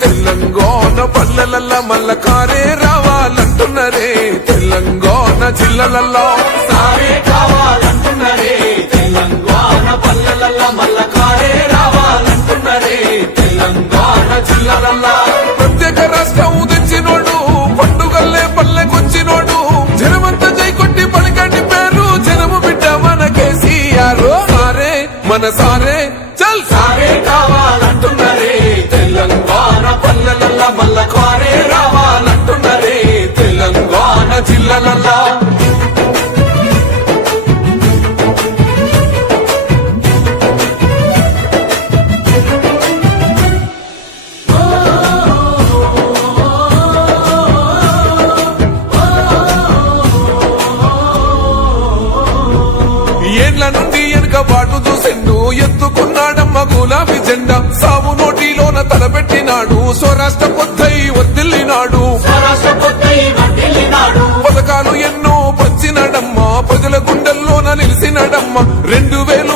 తెలంగాణ పల్లెలల్ల మల్ల కారే తెలంగాణ జిల్లలల్లో సారే ఏండ్ల నుండి వెనుక బాటు చూసిండు ఎత్తుకున్నాడమ్మ గులాబీ జెండా. సాగు నోటిలోన తలపెట్టినాడు. స్వరాష్ట్ర పొద్దై వర్దిల్లినాడు పథకాలు ఎన్నో పంచినడమ్మ ప్రజల గుండెల్లోన నిలిచినడమ్మ రెండు వేలు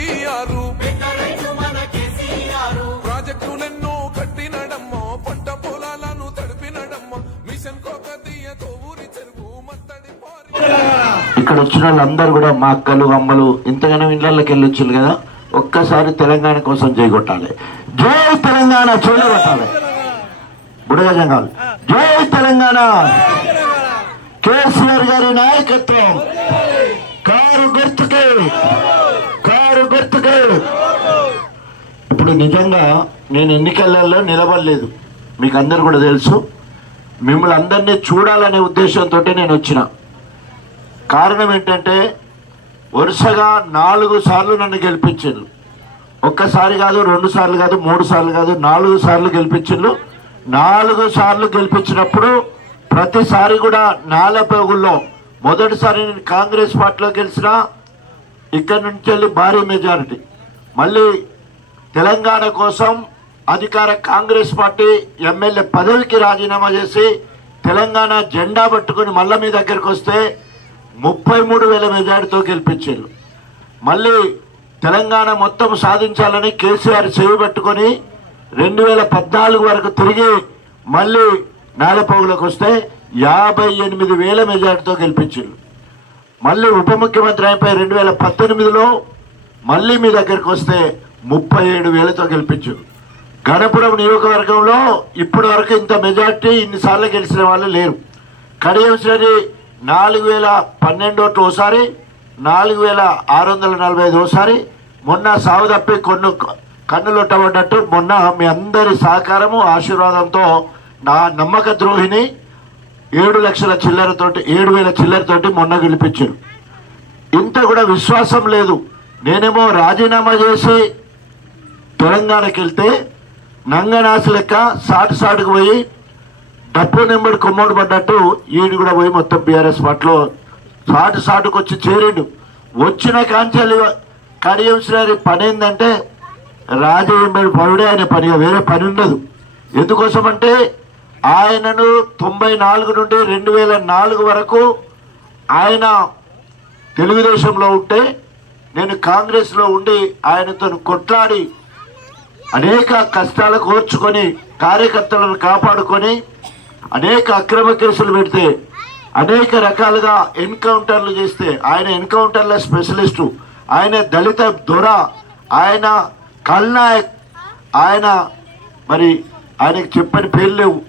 ఇక్కడ వచ్చిన వాళ్ళందరూ కూడా మా అక్కలు అమ్మలు ఇంతగానో ఇళ్ళకి వెళ్ళొచ్చు కదా ఒక్కసారి తెలంగాణ కోసం చేయగొట్టాలి జై తెలంగాణ చూడగొట్టాలి బుడగజంగా జంగాల్ జై తెలంగాణ. కేసీఆర్ గారి నాయకత్వం. కారు గుర్తుకే. కారు గుర్తుకే. ఇప్పుడు నిజంగా నేను ఎన్నికలలో నిలబడలేదు. మీకు అందరు కూడా తెలుసు. మిమ్మల్ని అందరినీ చూడాలనే ఉద్దేశంతో నేను వచ్చిన. కారణం ఏంటంటే వరుసగా నాలుగు సార్లు నన్ను గెలిపించిండ్రు. ఒక్కసారి కాదు రెండు సార్లు కాదు మూడు సార్లు కాదు నాలుగు సార్లు గెలిపించిండ్రు. నాలుగు సార్లు గెలిపించినప్పుడు ప్రతిసారి కూడా నాలపేగుల్లో మొదటిసారి నేను కాంగ్రెస్ పార్టీలో గెలిచిన ఇక్కడి నుంచి వెళ్ళి భారీ మెజారిటీ. మళ్ళీ తెలంగాణ కోసం అధికార కాంగ్రెస్ పార్టీ ఎమ్మెల్యే పదవికి రాజీనామా చేసి తెలంగాణ జెండా పట్టుకొని మళ్ళీ మీ దగ్గరికి వస్తే ముప్పై మూడు వేల మెజార్టీతో గెలిపించారు. మళ్ళీ తెలంగాణ మొత్తం సాధించాలని కేసీఆర్ చెవి పెట్టుకొని రెండు వేల పద్నాలుగు వరకు తిరిగి మళ్ళీ నేలపోగులకు వస్తే యాభై ఎనిమిది వేల మెజార్టీతో గెలిపించారు. మళ్ళీ ఉప ముఖ్యమంత్రి అయిపోయి రెండు వేల పద్దెనిమిదిలో మళ్ళీ మీ దగ్గరికి వస్తే ముప్పై ఏడు వేలతో గెలిపించారు. గణపురం నియోజకవర్గంలో ఇప్పటి వరకు ఇంత మెజార్టీ ఇన్నిసార్లు గెలిచిన వాళ్ళు లేరు. కడియం శ్రేణి నాలుగు వేల పన్నెండు ఓట్లు నాలుగు వేల ఆరు వందల నలభై ఐదు మొన్న సాగు తప్పి కొన్ని కన్నులొట్టబడ్డట్టు మొన్న మీ అందరి సహకారము ఆశీర్వాదంతో నా నమ్మక ద్రోహిని ఏడు లక్షల చిల్లరతోటి ఏడు వేల చిల్లరతోటి మొన్న గెలిపించారు. ఇంత కూడా విశ్వాసం లేదు. నేనేమో రాజీనామా చేసి తెలంగాణకి వెళ్తే నంగనాసి లెక్క సాటు సాటుకు పోయి డబ్బు నెంబడి కొమ్మోడు పడ్డట్టు ఈయన కూడా పోయి మొత్తం బీఆర్ఎస్ పార్టీలో సాటు సాటుకు వచ్చి చేరిండు. వచ్చిన కాంచెలు కడియం శ్రీ పని ఏంటంటే రాజయ్య పరుడే ఆయన పని వేరే పని ఉండదు. ఎందుకోసం అంటే ఆయనను తొంభై నాలుగు నుండి రెండు వేల నాలుగు వరకు ఆయన తెలుగుదేశంలో ఉంటే నేను కాంగ్రెస్లో ఉండి ఆయనతో కొట్లాడి అనేక కష్టాలు కోర్చుకొని కార్యకర్తలను కాపాడుకొని అనేక అక్రమ కేసులు పెడితే అనేక రకాలుగా ఎన్కౌంటర్లు చేస్తే ఆయన ఎన్కౌంటర్ల స్పెషలిస్టు ఆయన దళిత దొర ఆయన కల్నాయక్ ఆయన మరి ఆయనకు చెప్పని పేర్లు లేవు.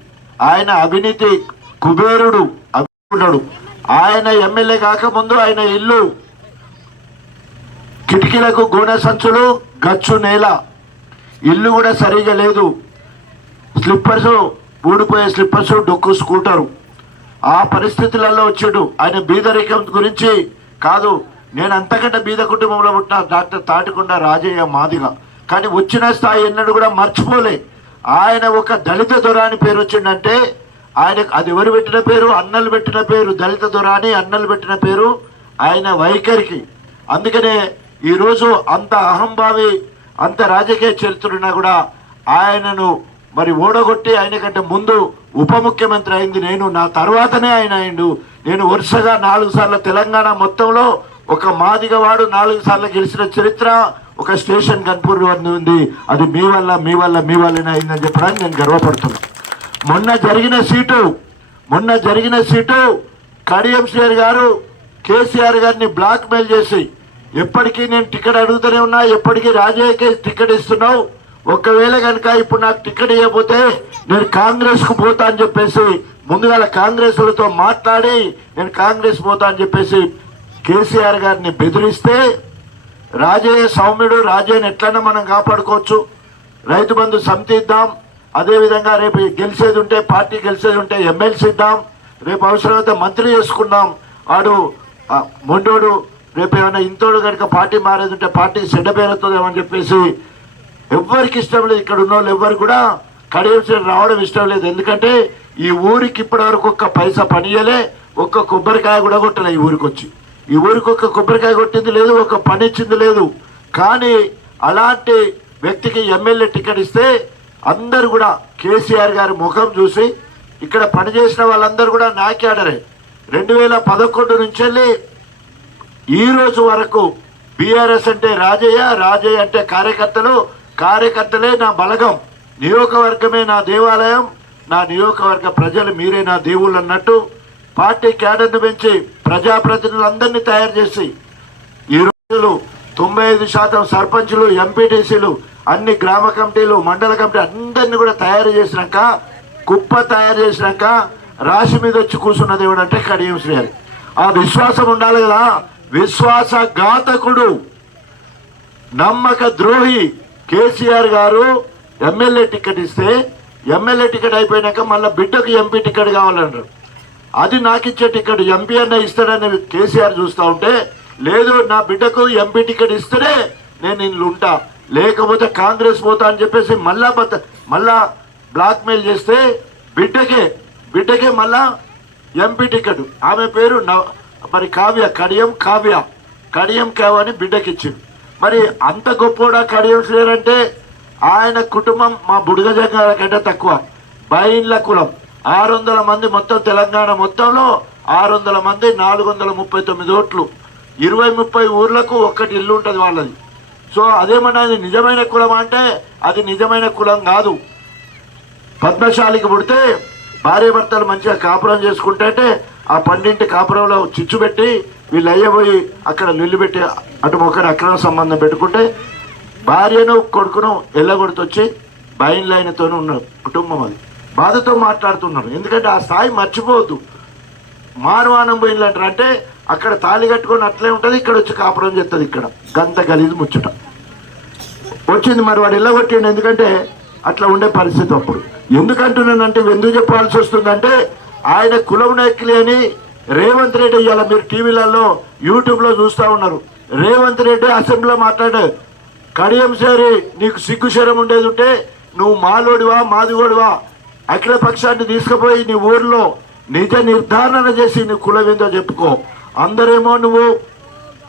ఆయన అవినీతి కుబేరుడు అభినుడు ఆయన ఎమ్మెల్యే కాకముందు ఆయన ఇల్లు కిటికీలకు గోనె సంచులు గచ్చు నేల. ఇల్లు కూడా సరిగా లేదు. స్లిప్పర్స్ ఊడిపోయే స్లిప్పర్స్ డొక్కు స్కూటరు. ఆ పరిస్థితులలో వచ్చాడు. ఆయన బీదరికం గురించి కాదు నేను అంతకంటే బీద కుటుంబంలో పుట్టిన డాక్టర్ తాటికొండ రాజయ్య మాదిగా. కానీ వచ్చిన స్థాయి ఎన్నడూ కూడా మర్చిపోలే. ఆయన ఒక దళిత దొర అని పేరు వచ్చిందంటే ఆయన అది ఎవరు పెట్టిన పేరు? అన్నలు పెట్టిన పేరు దళిత దొర అని అన్నలు పెట్టిన పేరు ఆయన వైఖరికి. అందుకనే ఈరోజు అంత అహంభావి అంత రాజకీయ చరిత్రన కూడా ఆయనను మరి ఓడగొట్టి ఆయన కంటే ముందు ఉప ముఖ్యమంత్రి అయింది నేను నా తర్వాతనే ఆయన అయిండు. నేను వరుసగా నాలుగు సార్లు తెలంగాణ మొత్తంలో ఒక మాదిగ వాడు నాలుగు సార్లు గెలిచిన చరిత్ర ఒక స్టేషన్ కన్పూర్ వద్ద ఉంది. అది మీ వల్ల మీ వల్ల మీ వల్లనే అయిందని చెప్పడానికి నేను గర్వపడుతున్నాను మొన్న జరిగిన సీటు మొన్న జరిగిన సీటు కడియం గారు కేసీఆర్ గారిని బ్లాక్మెయిల్ చేసి ఎప్పటికీ నేను టికెట్ అడుగుతూనే ఉన్నా ఎప్పటికీ రాజయ్యకే టికెట్ ఇస్తున్నావు ఒకవేళ కనుక ఇప్పుడు నాకు టికెట్ ఇవ్వకపోతే నేను కాంగ్రెస్కు పోతా అని చెప్పేసి ముందుగా కాంగ్రెస్ వాళ్ళతో మాట్లాడి నేను కాంగ్రెస్ పోతా అని చెప్పేసి కేసీఆర్ గారిని బెదిరిస్తే రాజయ్య సౌమ్యుడు రాజయ్యని ఎట్లన్నా మనం కాపాడుకోవచ్చు. రైతు బంధు సమితి ఇద్దాం. అదేవిధంగా రేపు గెలిచేది ఉంటే పార్టీ గెలిచేది ఉంటే ఎమ్మెల్సీ ఇద్దాం. రేపు అవసరమైతే మంత్రి చేసుకుందాం. వాడు మొండోడు రేపు ఏమైనా ఇంతోడు కనుక పార్టీ మారేది ఉంటే పార్టీ చెడ్డ పేరుతుందేమని చెప్పేసి ఎవ్వరికి ఇష్టం లేదు ఇక్కడ ఉన్న వాళ్ళు ఎవ్వరు కూడా కడియం రావడం ఇష్టం లేదు. ఎందుకంటే ఈ ఊరికి ఇప్పటి వరకు ఒక్క పైసా పనియలే ఒక్క కొబ్బరికాయ కూడా కొట్టలే ఈ ఊరికి వచ్చి ఈ ఊరికి ఒక్క కొబ్బరికాయ కొట్టింది లేదు ఒక పని ఇచ్చింది లేదు. కానీ అలాంటి వ్యక్తికి ఎమ్మెల్యే టికెట్ ఇస్తే అందరు కూడా కేసీఆర్ గారి ముఖం చూసి ఇక్కడ పనిచేసిన వాళ్ళందరూ కూడా నాకాడరే రెండు వేల పదకొండు నుంచి వెళ్ళి ఈ రోజు వరకు బీఆర్ఎస్ అంటే రాజయ్య రాజయ్య అంటే కార్యకర్తలు కార్యకర్తలే నా బలగం. నియోజకవర్గమే నా దేవాలయం. నా నియోజకవర్గ ప్రజలు మీరే నా దేవుళ్ళు అన్నట్టు పార్టీ క్యాడర్ను పెంచి ప్రజాప్రతినిధులందరినీ తయారు చేసి ఈ రోజులు తొంభై ఐదు శాతం సర్పంచులు ఎంపీటీసీలు అన్ని గ్రామ కమిటీలు మండల కమిటీ అందరినీ కూడా తయారు చేసినాక కుప్ప తయారు చేసినాక రాశి మీద వచ్చి కూర్చున్నది అంటే కడియం శ్రీహరి. ఆ విశ్వాసం ఉండాలి కదా. విశ్వాస ఘాతకుడు నమ్మక ద్రోహి కేసీఆర్ గారు ఎమ్మెల్యే టికెట్ ఇస్తే ఎమ్మెల్యే టికెట్ అయిపోయినాక మళ్ళీ బిడ్డకు ఎంపీ టికెట్ కావాలన్నారు. అది నాకు ఇచ్చే టికెట్ ఎంపీ అన్న ఇస్తాడని కేసీఆర్ చూస్తూ ఉంటే లేదు నా బిడ్డకు ఎంపీ టికెట్ ఇస్తేనే నేను ఇల్లు ఉంటా. లేకపోతే కాంగ్రెస్ పోతా అని చెప్పేసి మళ్ళా బత మళ్ళా బ్లాక్మెయిల్ చేస్తే బిడ్డకే బిడ్డకే మళ్ళా ఎంపీ టికెట్. ఆమె పేరు నవ మరి కావ్య కడియం కావ్య. కడియం కావని అని బిడ్డకి మరి అంత గొప్పోడా కడియం శ్రేరంటే ఆయన కుటుంబం మా బుడుగ జంగాల కంటే తక్కువ. బైన్ల కులం. ఆరు వందల మంది మొత్తం తెలంగాణ మొత్తంలో ఆరు వందల మంది నాలుగు వందల ముప్పై తొమ్మిది ఓట్లు. ఇరవై ముప్పై ఊర్లకు ఒక్కటి ఇల్లు ఉంటుంది వాళ్ళది. సో అదేమన్నా అది నిజమైన కులం అంటే అది నిజమైన కులం కాదు. పద్మశాలికి పుడితే భార్య భర్తలు మంచిగా కాపురం చేసుకుంటే ఆ పండింటి కాపురంలో చిచ్చు పెట్టి వీళ్ళు అయ్యబోయి అక్కడ నిల్లుబెట్టి అటు మొక్కని అక్రమ సంబంధం పెట్టుకుంటే భార్యను కొడుకును ఎల్లగొడుతొచ్చి బయలుదేరినతోనే ఉన్న కుటుంబం అది. బాధతో మాట్లాడుతున్నారు. ఎందుకంటే ఆ స్థాయి మర్చిపోవద్దు. మారువానం పోయినట్లు అంటే అక్కడ తాళి కట్టుకొని అట్లే ఉంటుంది ఇక్కడ వచ్చి కాపురం చేస్తుంది ఇక్కడ. గంత గలీజు ముచ్చట. వచ్చింది మరి వాడు ఎల్లగొట్టిండు. ఎందుకంటే అట్లా ఉండే పరిస్థితి అప్పుడు. ఎందుకంటున్నానంటే ఎందుకు చెప్పాల్సి వస్తుందంటే ఆయన కులం నెక్కిలి అని రేవంత్ రెడ్డి ఇవాళ మీరు టీవీలలో యూట్యూబ్లో చూస్తూ ఉన్నారు. రేవంత్ రెడ్డి అసెంబ్లీలో మాట్లాడే. కడియం సారి నీకు సిగ్గు శరం ఉండేది ఉంటే నువ్వు మాలోడివా మాదిగోడివా? అఖిల పక్షాన్ని తీసుకుపోయి నీ ఊర్లో నిజ నిర్ధారణ చేసి నీ కులవిందో చెప్పుకో. అందరేమో నువ్వు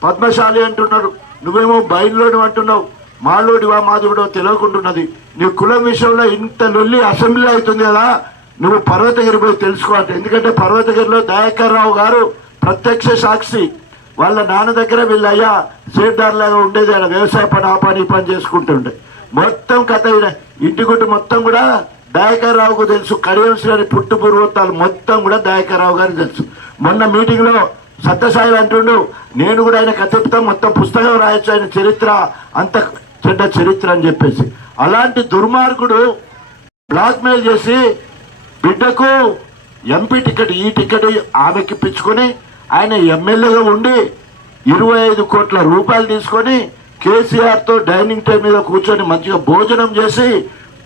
పద్మశాలి అంటున్నారు. నువ్వేమో బయలులోని అంటున్నావు. మాలోడివా మాధవుడో తెలియకుంటున్నది. నీ కులం విషయంలో ఇంత లొల్లి అసెంబ్లీ అవుతుంది కదా? నువ్వు పర్వతగిరి పోయి తెలుసుకో ఎందుకంటే పర్వతగిరిలో దయాకర్రావు గారు ప్రత్యక్ష సాక్షి. వాళ్ళ నాన్న దగ్గర వీళ్ళయ్యా సేద్దార్ లాగా ఉండేది. ఆయన వ్యవసాయ పని ఆ పని పని చేసుకుంటుండే. మొత్తం కథ ఇంటి గుట్టు మొత్తం కూడా దయాకర్రావుకు తెలుసు. కడియం శ్రీ పుట్టు పూర్వోత్తాలు మొత్తం కూడా దయాకర్రావు గారికి తెలుసు. మొన్న మీటింగ్లో సత్యసాయి అంటుండు నేను కూడా ఆయన కథ చెప్తా మొత్తం పుస్తకం రాయొచ్చు ఆయన చరిత్ర అంత చెడ్డ చరిత్ర అని చెప్పేసి. అలాంటి దుర్మార్గుడు బ్లాక్మెయిల్ చేసి బిడ్డకు ఎంపీ టికెట్ ఈ టికెట్ ఆమెకి ఇప్పించుకొని ఆయన ఎమ్మెల్యేగా ఉండి ఇరవై ఐదు కోట్ల రూపాయలు తీసుకొని కేసీఆర్తో డైనింగ్ టేబుల్ మీద కూర్చొని మంచిగా భోజనం చేసి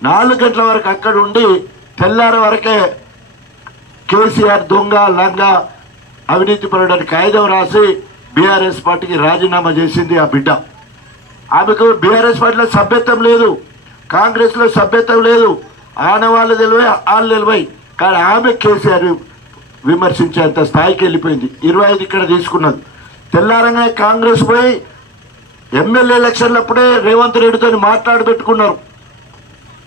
నాలుగు గంటల వరకు అక్కడ ఉండి తెల్లారి వరకే కేసీఆర్ దొంగ లంగ అవినీతి పరుడని కాగితం రాసి బీఆర్ఎస్ పార్టీకి రాజీనామా చేసింది ఆ బిడ్డ. ఆమెకు బీఆర్ఎస్ పార్టీలో సభ్యత్వం లేదు కాంగ్రెస్లో సభ్యత్వం లేదు ఆనవాళ్ళు తెలివై వాళ్ళు తెలివై కానీ ఆమె కేసీఆర్ విమర్శించేంత స్థాయికి వెళ్ళిపోయింది. ఇరవై ఐదు ఇక్కడ తీసుకున్నది. తెల్లారంగా కాంగ్రెస్ పోయి ఎమ్మెల్యే ఎలక్షన్లప్పుడే రేవంత్ రెడ్డితో మాట్లాడబెట్టుకున్నారు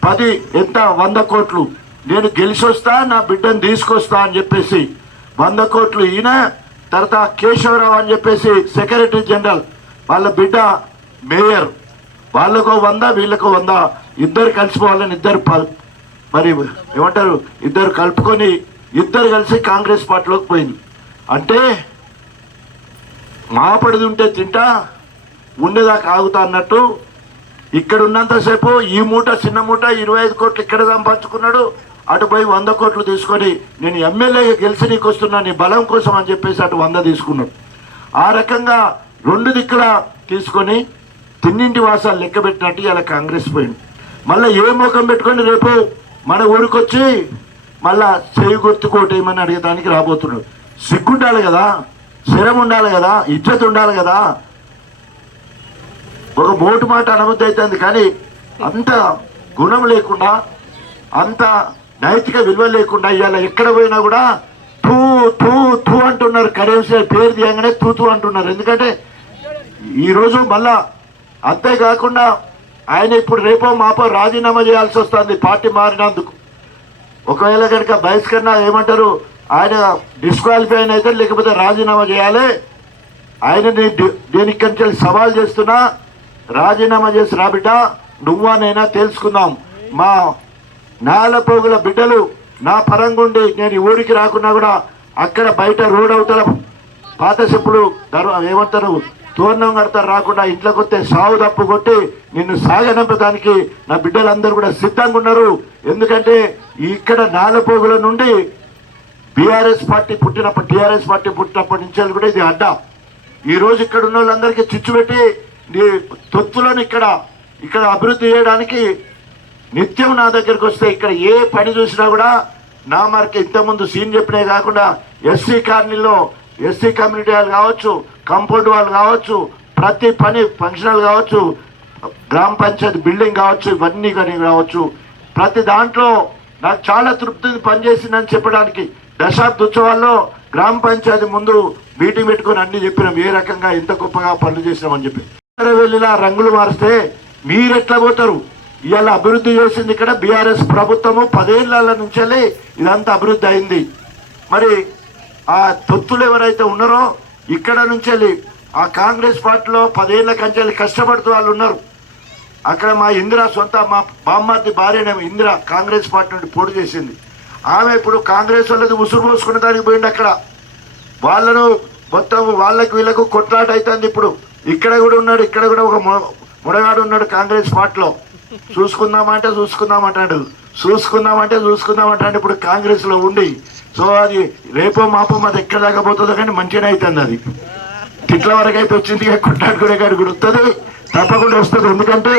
పది ఎంత? వంద కోట్లు. నేను గెలిచి వస్తా నా బిడ్డను తీసుకొస్తా అని చెప్పేసి వంద కోట్లు ఈయన తర్వాత కేశవరావు అని చెప్పేసి సెక్రటరీ జనరల్. వాళ్ళ బిడ్డ మేయర్. వాళ్ళకు వంద వీళ్ళకు వంద. ఇద్దరు కలిసిపోవాలని ఇద్దరు మరి ఏమంటారు? ఇద్దరు కలుపుకొని ఇద్దరు కలిసి కాంగ్రెస్ పార్టీలోకి పోయింది. అంటే మాపడిది ఉంటే తింటా ఉండేదాకా ఆగుతా అన్నట్టు ఇక్కడ ఉన్నంతసేపు ఈ మూట చిన్న మూట ఇరవై ఐదు కోట్లు ఇక్కడ సంపాదించుకున్నాడు? అటు పోయి వంద కోట్లు తీసుకొని నేను ఎమ్మెల్యేగా గెలిచి నీకు వస్తున్నా నీ బలం కోసం అని చెప్పేసి అటు వంద తీసుకున్నాడు. ఆ రకంగా రెండు దిక్కుల తీసుకొని తిన్నింటి వాసాలు లెక్క పెట్టినట్టు ఇలా కాంగ్రెస్ పోయింది. మళ్ళీ ఏ ముఖం పెట్టుకొని రేపు మన ఊరికొచ్చి మళ్ళా చేయి గుర్తు కోటేయమని అడిగేదానికి రాబోతున్నాడు. సిగ్గుండాలి కదా శరం ఉండాలి కదా ఇజ్జత్ ఉండాలి కదా. ఒక మోటు మాట అనుమతి అవుతుంది కానీ అంత గుణం లేకుండా అంత నైతిక విలువ లేకుండా ఇవాళ ఎక్కడ పోయినా కూడా తూ తూ తూ అంటున్నారు. కరెన్సీ పేరు తీయంగానే తూ తూ అంటున్నారు. ఎందుకంటే ఈరోజు మళ్ళా అంతేకాకుండా ఆయన ఇప్పుడు రేపో మాపో రాజీనామా చేయాల్సి వస్తుంది. పార్టీ మారినందుకు. ఒకవేళ కనుక బహిష్కరణ ఏమంటారు ఆయన డిస్క్వాలిఫై అయిన అయితే లేకపోతే రాజీనామా చేయాలి. ఆయనని దీనికి నేను సవాల్ చేస్తున్నా రాజీనామా చేసి రా బిడ్డ నువ్వానైనా తెలుసుకుందాం. మా నాలపోగుల బిడ్డలు నా పరంగుండి నేను ఊరికి రాకున్నా కూడా అక్కడ బయట రోడ్ అవుతల పాత చెప్పుడు ఏమంటారు తోరణం కడతారు రాకుండా ఇంట్లోకి వస్తే సాగు తప్పు కొట్టి నిన్ను సాగనంపడానికి నా బిడ్డలందరూ కూడా సిద్ధంగా ఉన్నారు. ఎందుకంటే ఇక్కడ నాలపోగుల నుండి బీఆర్ఎస్ పార్టీ పుట్టినప్పుడు టీఆర్ఎస్ పార్టీ పుట్టినప్పటి నుంచి కూడా ఇది అడ్డా. ఈ రోజు ఇక్కడ ఉన్న వాళ్ళందరికీ చిచ్చు పెట్టి నీ తొత్తులను ఇక్కడ ఇక్కడ అభివృద్ధి చేయడానికి నిత్యం నా దగ్గరికి వస్తే ఇక్కడ ఏ పని చూసినా కూడా నా మార్కి ఇంతకుముందు సీన్ చెప్పినే కాకుండా ఎస్సీ కాలనీలో ఎస్సీ కమ్యూనిటీ వాళ్ళు కావచ్చు కంపౌండ్ వాళ్ళు కావచ్చు ప్రతి పని ఫంక్షనల్ కావచ్చు గ్రామ పంచాయతీ బిల్డింగ్ కావచ్చు ఇవన్నీ కానీ కావచ్చు. ప్రతి దాంట్లో నాకు చాలా తృప్తి పనిచేసిందని చెప్పడానికి దశాబ్ద ఉత్సవాల్లో గ్రామ పంచాయతీ ముందు మీటింగ్ పెట్టుకొని అన్ని చెప్పినాం ఏ రకంగా ఎంత గొప్పగా పనులు చేసినామని చెప్పి. ఇక్కడ వెళ్ళినా రంగులు మారిస్తే మీరు ఎట్లా పోతారు? ఇవాళ అభివృద్ధి చేసింది ఇక్కడ బీఆర్ఎస్ ప్రభుత్వము పదేళ్ళ నుంచి ఇదంతా అభివృద్ధి అయింది. మరి ఆ తొత్తులు ఎవరైతే ఉన్నారో ఇక్కడ నుంచి ఆ కాంగ్రెస్ పార్టీలో పదేళ్ళ కంచెల్లి కష్టపడుతూ వాళ్ళు ఉన్నారు. అక్కడ మా ఇందిరా సొంత మా బామ్మర్ది భార్య ఇందిర కాంగ్రెస్ పార్టీ నుండి పోటీ చేసింది. ఆమె ఇప్పుడు కాంగ్రెస్ వాళ్ళది ఉసురు పోసుకున్న దానికి పోయింది అక్కడ. వాళ్ళను మొత్తం వాళ్ళకి వీళ్ళకు కొట్లాట అవుతుంది ఇప్పుడు. ఇక్కడ కూడా ఉన్నాడు ఇక్కడ కూడా ఒక మొడగాడు ముడగాడు ఉన్నాడు కాంగ్రెస్ పార్టీలో. చూసుకుందామంటే చూసుకుందామంటాడు చూసుకుందామంటే చూసుకుందామంటాడు ఇప్పుడు కాంగ్రెస్లో ఉండి సో అది రేపో మాపో మాది ఎక్కడ దాకపోతుందో కానీ మంచిగానే అవుతుంది అది. తిట్ల వరకు అయితే వచ్చింది కొట్టాడుకునే కాడికి కూడా వస్తుంది తప్పకుండా వస్తుంది. ఎందుకంటే